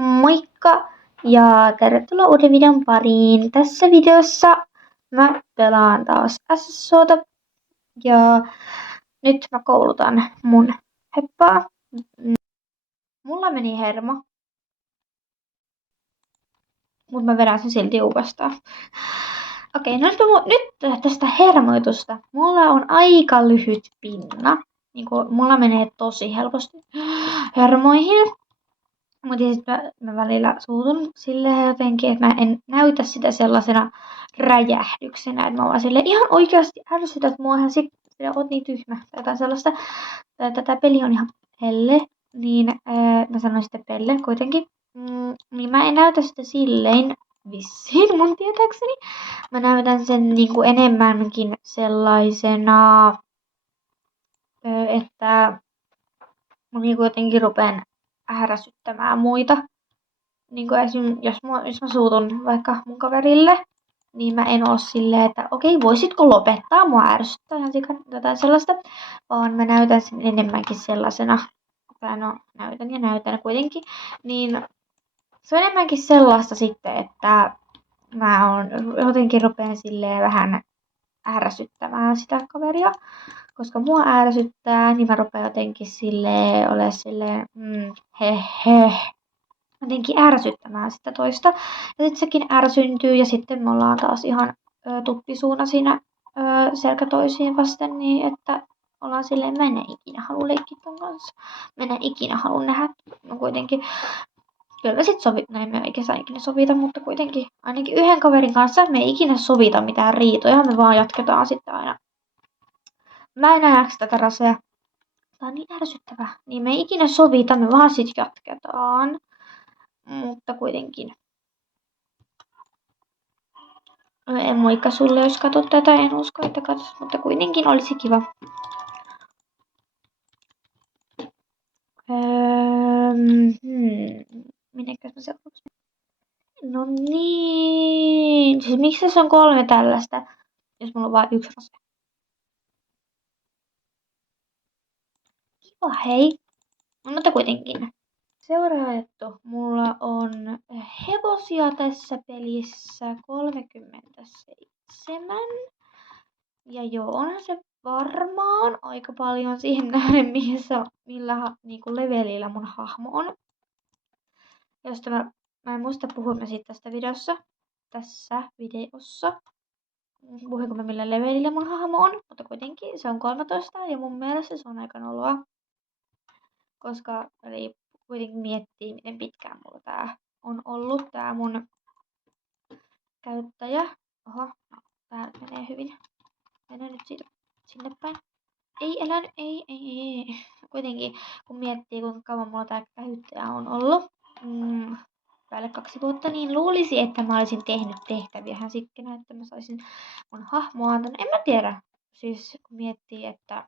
Moikka ja tervetuloa uuden videon pariin. Tässä videossa mä pelaan taas SSOta ja nyt mä koulutan mun heppaa. Mulla meni hermo, mutta mä vedän sen silti uudestaan. Okei, no nyt tästä hermoitusta. Mulla on aika lyhyt pinna. Mulla menee tosi helposti hermoihin. Mutta sitten mä välillä suutun silleen jotenkin, että mä en näytä sitä sellaisena räjähdyksenä. Että mä vaan silleen ihan oikeasti ärsytät mua ihan sillä oot niin tyhmä. Tai jotain sellaista. Tätä peli on ihan pelle. Niin mä sanoin sitten pelle kuitenkin. Niin mä en näytä sitä silleen vissiin mun tietääkseni. Mä näytän sen niinku enemmänkin sellaisena, että mä niinku jotenkin rupean häräsyttämään muita. Niin esim. Jos mä suutun vaikka mun kaverille, niin mä en oo silleen, että okei, voisitko lopettaa, mua ärsyttää ihan sikan jotain sellaista. Vaan mä näytän sen enemmänkin sellaisena, tai no näytän kuitenkin. Niin se on enemmänkin sellaista sitten, että mä jotenkin rupean silleen vähän ärsyttämään sitä kaveria. Koska mua ärsyttää, niin mä rupean jotenkin silleen ole silleen jotenkin ärsyttämään sitä toista. Ja sitten sekin ärsyntyy ja sitten me ollaan taas ihan tuppisuuna siinä selkä toisiin vasten niin, että ollaan silleen, mä en ikinä halua leikkiä ton kanssa. Mä en ikinä halua nähdä. No kuitenkin, kyllä me sit näin me ei saa ikinä sovita, mutta kuitenkin ainakin yhden kaverin kanssa me ei ikinä sovita mitään riitoja. Me vaan jatketaan sitten aina. Mä en jaksa tätä rasea. Tää on niin ärsyttävää. Niin me ei ikinä sovita, me vaan sit jatketaan. Mutta kuitenkin. En moikka sulle, jos katsot tätä. En usko, että katsot, mutta kuitenkin olisi kiva. Minnekäs mä seuraavaksi? No niin. Siis miksi tässä on 3 tällaista, jos mulla on vain 1 rase? Kiva, hei. Mutta kuitenkin. Seuraava juttu. Mulla on hevosia tässä pelissä 37. Ja joo, onhan se varmaan aika paljon siihen nähden, millä niinku levelillä mun hahmo on. Josta mä en muista puhuin siitä tässä videossa. Puhuinko mä millä levelillä mun hahmo on, mutta kuitenkin se on 13 ja mun mielestä se on aika noloa. Koska eli kuitenkin miettii, miten pitkään mulla tää on ollut tää mun käyttäjä. Oho, no, tää nyt menee hyvin. Mene nyt siitä sinne päin. Ei, älä nyt, ei. Kuitenkin, kun miettii, kuinka kauan mulla tää käyttäjä on ollut, päälle 2 vuotta, niin luulisi, että mä olisin tehnyt tehtäviähän sikkenä, että mä saisin mun hahmoa tänne. En mä tiedä. Siis kun miettii, että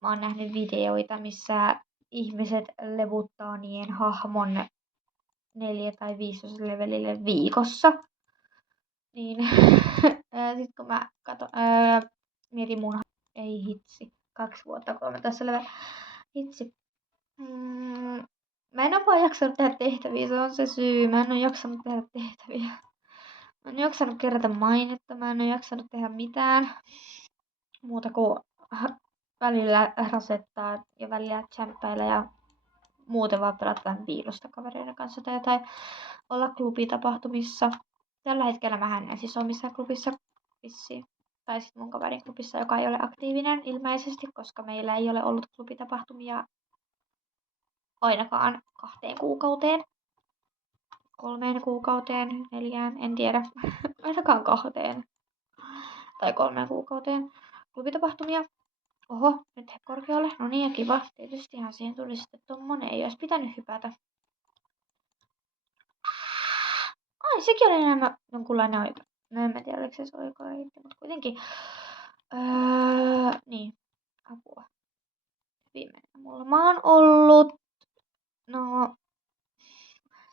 mä oon nähnyt videoita, missä ihmiset levuttaa niiden hahmon 4 tai 5 levelille viikossa. Niin sit kun mä mietin mun ei hitsi. 2 vuotta, 3 tässä levelillä. Hitsi. Mä en oo vaan jaksanut tehdä tehtäviä, se on se syy. Mä en oo jaksanut tehdä tehtäviä. Mä en oo jaksanut kerätä mainetta, mä en oo jaksanut tehdä mitään muuta kuin välillä rasettaa ja välillä tsemppäillä ja muuten vaan pelata vähän piilosta kavereiden kanssa tai jotain, olla klubitapahtumissa. Tällä hetkellä mähän en siis ole missään klubissa vissiin. Tai sitten mun kaverin klubissa, joka ei ole aktiivinen ilmeisesti, koska meillä ei ole ollut klubitapahtumia ainakaan 2 kuukauteen. 3 kuukauteen, 4, en tiedä. Ainakaan 2 tai 3 kuukauteen klubitapahtumia. Oho, nyt he korkealle. No niin ja kiva. Tietystihan siihen tuli sitten tommonen. Ei olisi pitänyt hypätä. Ai, sekin oli enemmän jonkunlainen oika. No en mä tiedä, oliko se oika vai itse, mutta kuitenkin. Niin. Apua. Viimeinen mulla. Mä oon ollut. No.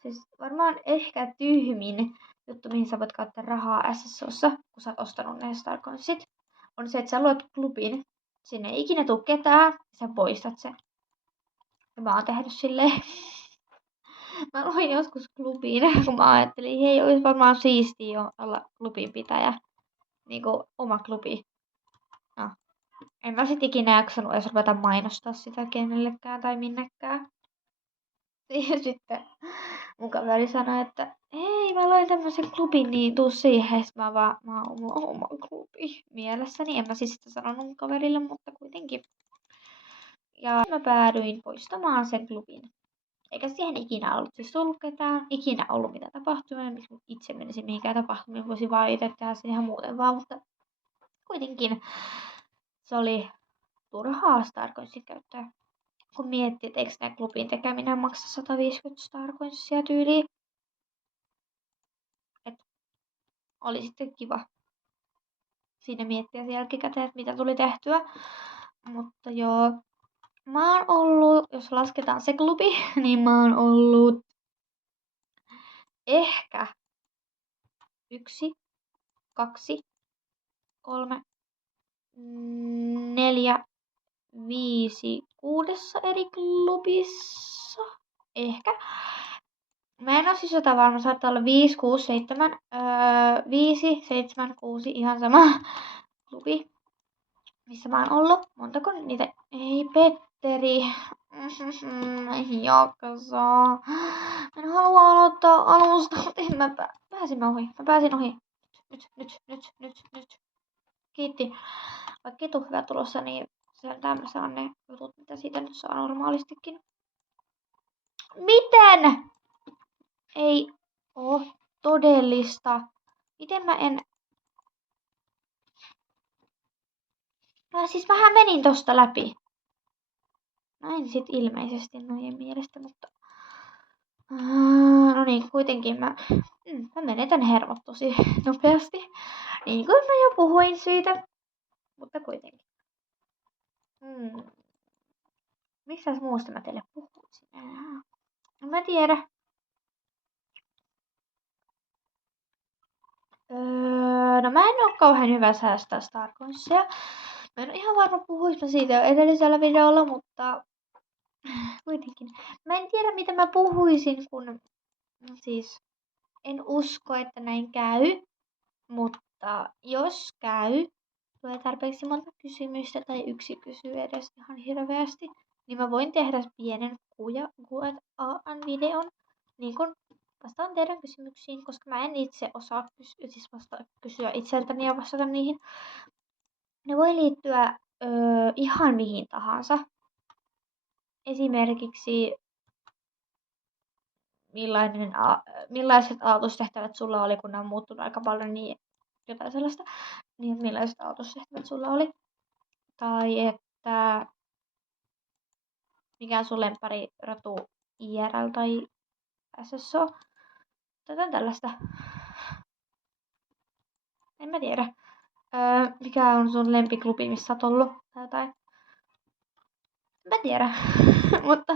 Siis varmaan ehkä tyhmin juttu, mihin sä voit käyttää rahaa SSOssa, kun sä oot ostanut ne Starcoinsit, on se, että sä luot klubin. Sinne ei ikinä tuu ketään, sä poistat sen. Ja mä oon tehnyt silleen. Mä luin joskus klubiin, kun mä ajattelin, hei, olisi varmaan siistiä olla klubin pitäjä. Niinku oma klubi. No. En mä sit ikinä jaksanut edes ruveta mainostaa sitä kenellekään tai minnekään. Ja sitten mun kaveri sanoi, että hei, mä loin tämmösen klubin, niin tuu siihen. Sitten mä oon mulla oma klubi mielessäni. En mä siis sitä sanonut mun kaverille, mutta kuitenkin. Ja mä päädyin poistamaan sen klubin. Eikä siihen ikinä ollut siis tullut ketään, ikinä ollut mitä tapahtumia, miksi itse menisin mihinkään tapahtumiin, voisin vaan itse tehdä sen ihan muuten vaan, mutta kuitenkin se oli turhaa Starcoinsin käyttää. Kun miettii, että eikö nämä klubin tekeminen maksa 150 Starcoinsia tyyliin. Et oli sitten kiva siinä miettiä jälkikäteen, että mitä tuli tehtyä. Mutta joo, mä oon ollut, jos lasketaan se klubi, niin mä oon ollut ehkä 1, 2, 3, 4, 5, 6 eri klubissa. Ehkä. Mä en oo siis jotain varma, saattaa olla 5, 6, 7, 5, 7, 6, ihan sama klubi, missä mä oon ollut. Montako niitä? Ei, Petteri. Mä en jaksa. Mä en halua aloittaa alusta, mutta en mä pääsin ohi. Mä pääsin ohi. Nyt. Kiitti. Vaikka ketu hyvä tulossa, niin sieltä mä saan ne jutut, mitä siitä nyt saa normaalistikin. Miten? Ei oo todellista. Miten mä en... Mä siis vähän menin tosta läpi. No en sit ilmeisesti noiden mielestä, mutta... No niin, kuitenkin mä menetän hermot tosi nopeasti. Niin kuin mä jo puhuin siitä. Mutta kuitenkin. Mistäs muusta mä teille puhuisin enää? En mä tiedä. No mä en oo kauhean hyvä säästää Starcoinsia. Mä en oo ihan varma puhuis mä siitä jo edellisellä videolla, mutta kuitenkin. Mä en tiedä mitä mä puhuisin, kun siis en usko, että näin käy. Mutta jos käy, tulee tarpeeksi monta kysymystä tai yksi kysyy edes ihan hirveästi, niin mä voin tehdä pienen Q&A-videon, niin kun vastaan teidän kysymyksiin, koska mä en itse osaa kysyä itseltäni ja vastata niihin. Ne voi liittyä ihan mihin tahansa. Esimerkiksi millaiset aloitustehtävät sulla oli, kun ne on muuttunut aika paljon, niin jotain sellaista. Niin, millaiset aloitustehtävät sulla oli. Tai että mikä on sun lemppari rotu IRL tai SSO. Jotain tällaista. En mä tiedä. Mikä on sun lempiklubi, missä oot ollut tai jotain. En mä tiedä. Mutta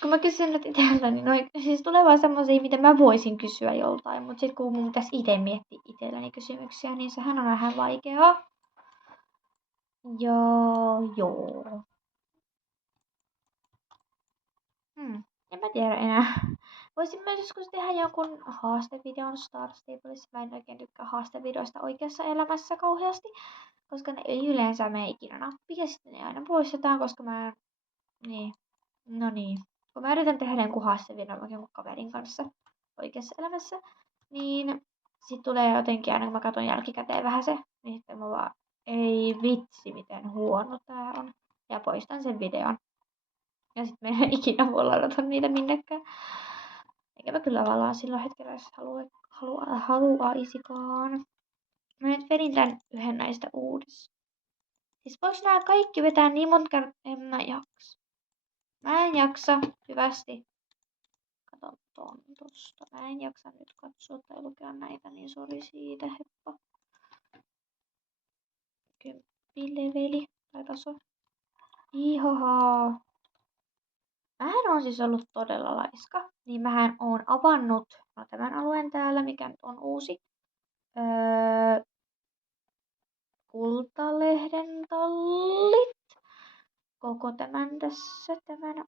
kun mä kysyn nyt itseltäni, niin siis tulee vaan semmosia, mitä mä voisin kysyä joltain. Mutta sit kun mun pitäisi itse miettiä itselläni kysymyksiä, niin sehän on vähän vaikeaa. Joo. En mä tiedä enää. Voisin myös joskus tehdä jonkun haastevideon Star Stablessa. Mä en oikein tykkää haastevideoista oikeassa elämässä kauheasti, koska ne ei yleensä mene ikinä nappiin ja sitten ne aina poistetaan, koska mä... Niin. No niin. Kun mä yritän tehdä jonkun haastevideon vaikka jonkun kaverin kanssa oikeassa elämässä, niin sit tulee jotenkin aina kun mä katson jälkikäteen vähän se, niin sitten mä vaan, ei vitsi miten huono tää on. Ja poistan sen videon. Ja sit mä en ikinä voi ladata niitä minnekään. Eikä mä kyllä valaa silloin hetkellä, jos haluaisikaan. Mä nyt vedin tän yhden näistä uudessa. Siis voiks nää kaikki vetää niin monta kertaa? En mä jaksa. Mä en jaksa hyvästi. Kato ton tosta. Mä en jaksa nyt katsoa tai lukea näitä, niin sori siitä, heppa. 10 leveli tai taso. Ihohaa. Mähän on siis ollut todella laiska, niin mähän oon avannut tämän alueen täällä, mikä nyt on uusi. Kultalehden tallit. Koko tämän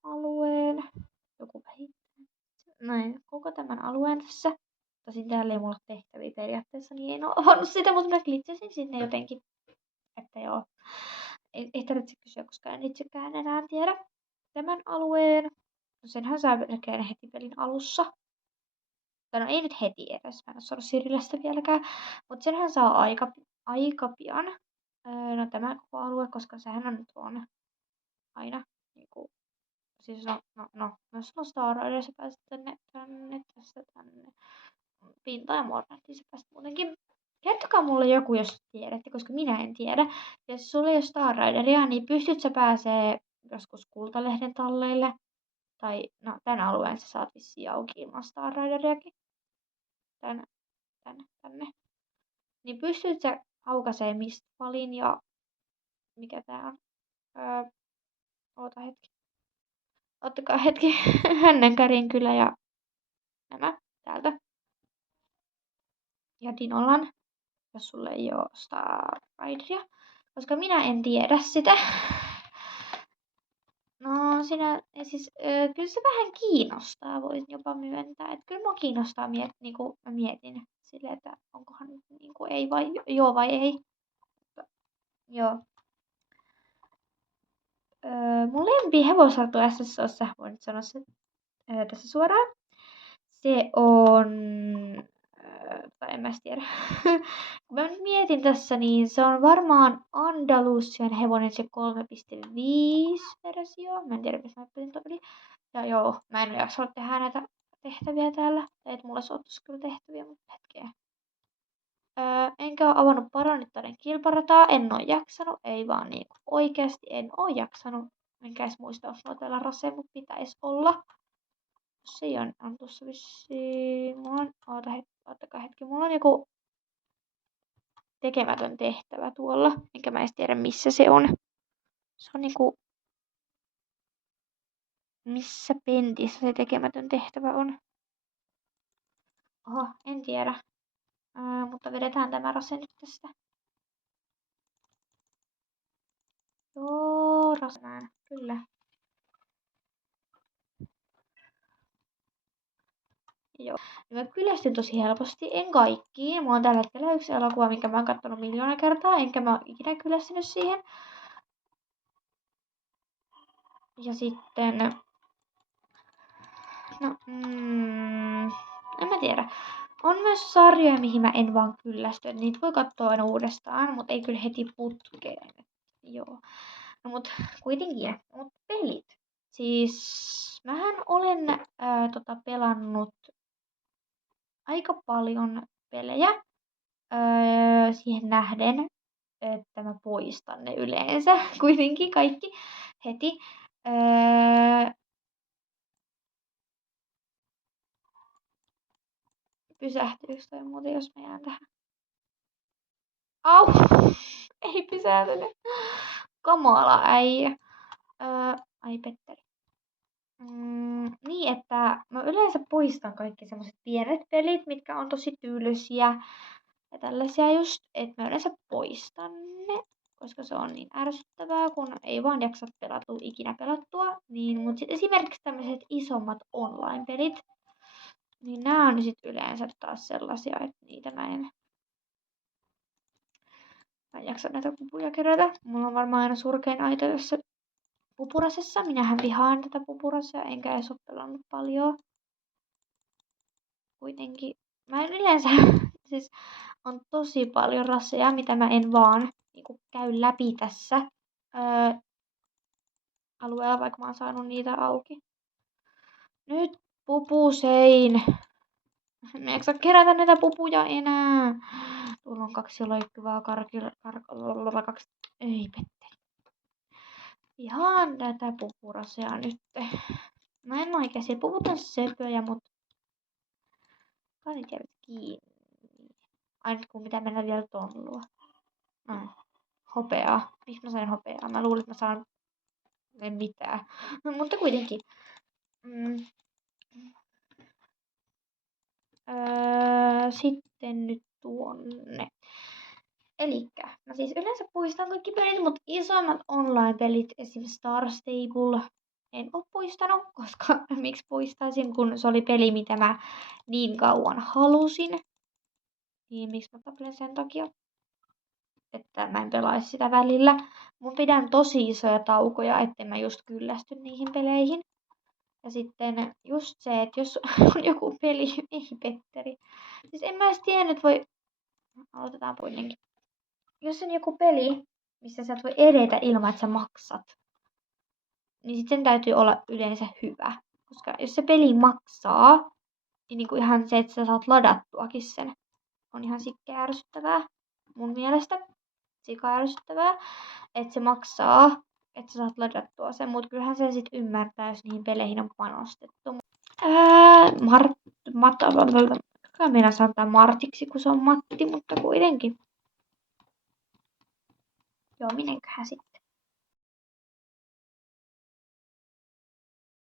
alueen. Joku vähittää. näin koko tämän alueen tässä. Tosin täällä ei mulla ole tehtäviä periaatteessa, niin en oo avannut sitä, mutta mä glitchasin sinne jotenkin. Että joo, ei tarvitse kysyä, koska en itsekään enää tiedä tämän alueen. No senhän saa melkein heti pelin alussa. Tai no ei nyt heti edes, mä en oo saanut Sirilästä vieläkään. Mutta senhän saa aika pian. No tämä koko alue, koska sehän on nyt on aina niinku, siis jos on Star Rider, sä pääset tänne, tästä tänne. Pinta ja Mornettiin sä pääset muutenkin. Kertokaa mulle joku, jos tiedätte, koska minä en tiedä. Jos sulla ei ole Star Rideria, niin pystyt sä pääsee joskus Kultalehden talleille. Tai no tän alueen sä saat vissiin auki ilman Star Rideriakin. Tänne. Niin pystyt sä aukaisee Mistfallin ja mikä tää on? Oota hetki. Ottakaa hetki. Hännänkärin kylä ja nämä täältä. Ja Dinolan, jos sulle ei oo Star Rideria. Koska minä en tiedä sitä. No sinä, siis kyllä se vähän kiinnostaa, voisin jopa myöntää. Että kyllä mua kiinnostaa, niinku mä mietin silleen, että onkohan niinku ei vai joo vai ei. Mutta, joo. Mun lempihevoshatu SSOssa, voin nyt sanoa se tässä suoraan. Se on, tai en mä tiedä. Kun mä nyt mietin tässä, niin se on varmaan Andalusian hevonen se 3.5 versio. Mä en tiedä, missä mä ajattelin toi. Ja joo, mä en jaksa tehdä näitä tehtäviä täällä. Tai et mulla suotuisi kyllä tehtäviä, mutta hetkeä. Enkä oo avannut Paronittaren kilparataa, en oo jaksanut, ei vaan niinku oikeesti en oo jaksanut. Enkä edes muista, jos mulla täällä rase, mut pitäis olla. Se on tuossa vissiin. Mulla on, oottakaa hetki, mulla on joku tekemätön tehtävä tuolla. Enkä mä edes tiedä missä se on. Se on niinku, missä pentissä se tekemätön tehtävä on. Oho, en tiedä. Mutta vedetään tämä rase nyt tästä. Joo, rasenään, kyllä. Joo. Mä kyllästyn tosi helposti, en kaikkiin. Mulla on tällä hetkellä yksi elokuva, minkä mä oon kattonut 1 000 000 kertaa, enkä mä oo ikinä kyllästynyt siihen. Ja sitten, no, en mä tiedä. On myös sarjoja, mihin mä en vaan kyllästy. Niitä voi katsoa aina uudestaan, mutta ei kyllä heti putkeen. Joo. No mut kuitenkin. Mut pelit. Siis mähän olen pelannut aika paljon pelejä siihen nähden, että mä poistan ne yleensä kuitenkin kaikki heti. Pysähtyykö toi muuten, jos mä jään tähän? Au! Ei pysähtynyt. Kamala äijä. Ai Petteri. Niin, että mä yleensä poistan kaikki semmoset pienet pelit, mitkä on tosi tyylisiä ja tällaisia just, että mä yleensä poistan ne, koska se on niin ärsyttävää, kun ei vaan jaksa ikinä pelattua. Niin, mut sit esimerkiksi tämmöiset isommat online-pelit, niin nää on sit yleensä taas sellaisia, että niitä mä en jaksa näitä pupuja kerätä. Mulla on varmaan aina surkein aito jossa Pupurasessa. Minähän vihaan tätä Pupurasia, enkä edes oo pelannut paljon. Kuitenkin mä en yleensä, siis on tosi paljon raseja, mitä mä en vaan niinku käy läpi tässä alueella, vaikka mä oon saanut niitä auki. Nyt pupusein. Mä en saa kerätä näitä pupuja enää. Tuolla on 2 loikkivaa kaksi. Ei Petteri. Ihan tätä pupurasea nyt. Mä en oikeesti puhuta söpöjä, mut parit jäävät kiinni. Ainut kun pitää mennä vielä ton luo. Hopeaa. Miksi mä sain hopeaa? Mä luulin, että mä saan en mitään. No, mutta kuitenkin. Sitten nyt tuonne. Elikkä mä siis yleensä poistan kaikki pelit, mutta isommat online-pelit, esim. Star Stable, en oo poistanut, koska miksi poistaisin, kun se oli peli, mitä mä niin kauan halusin. Niin miksi mä tapelen sen takia, että mä en pelaisi sitä välillä. Mun pidän tosi isoja taukoja, etten mä just kyllästy niihin peleihin. Ja sitten just se, että jos on joku peli, ei Petteri. Siis en mä edes tiennyt, voi... Aloitetaan kuitenkin. Jos on joku peli, missä sä et voi edetä ilman, että sä maksat, niin sitten sen täytyy olla yleensä hyvä. Koska jos se peli maksaa, niin niinku ihan se, että sä saat ladattuakin sen, on ihan sikkeä ärsyttävää. Mun mielestä sika ärsyttävää, että se maksaa, että sä saat ladattua sen, mutta kyllähän sen sit ymmärtää, jos niihin peleihin on panostettu. Kyllä minä sanotaan Martiksi, kun se on Matti, mutta kuitenkin. Joo, minenköhän sitten.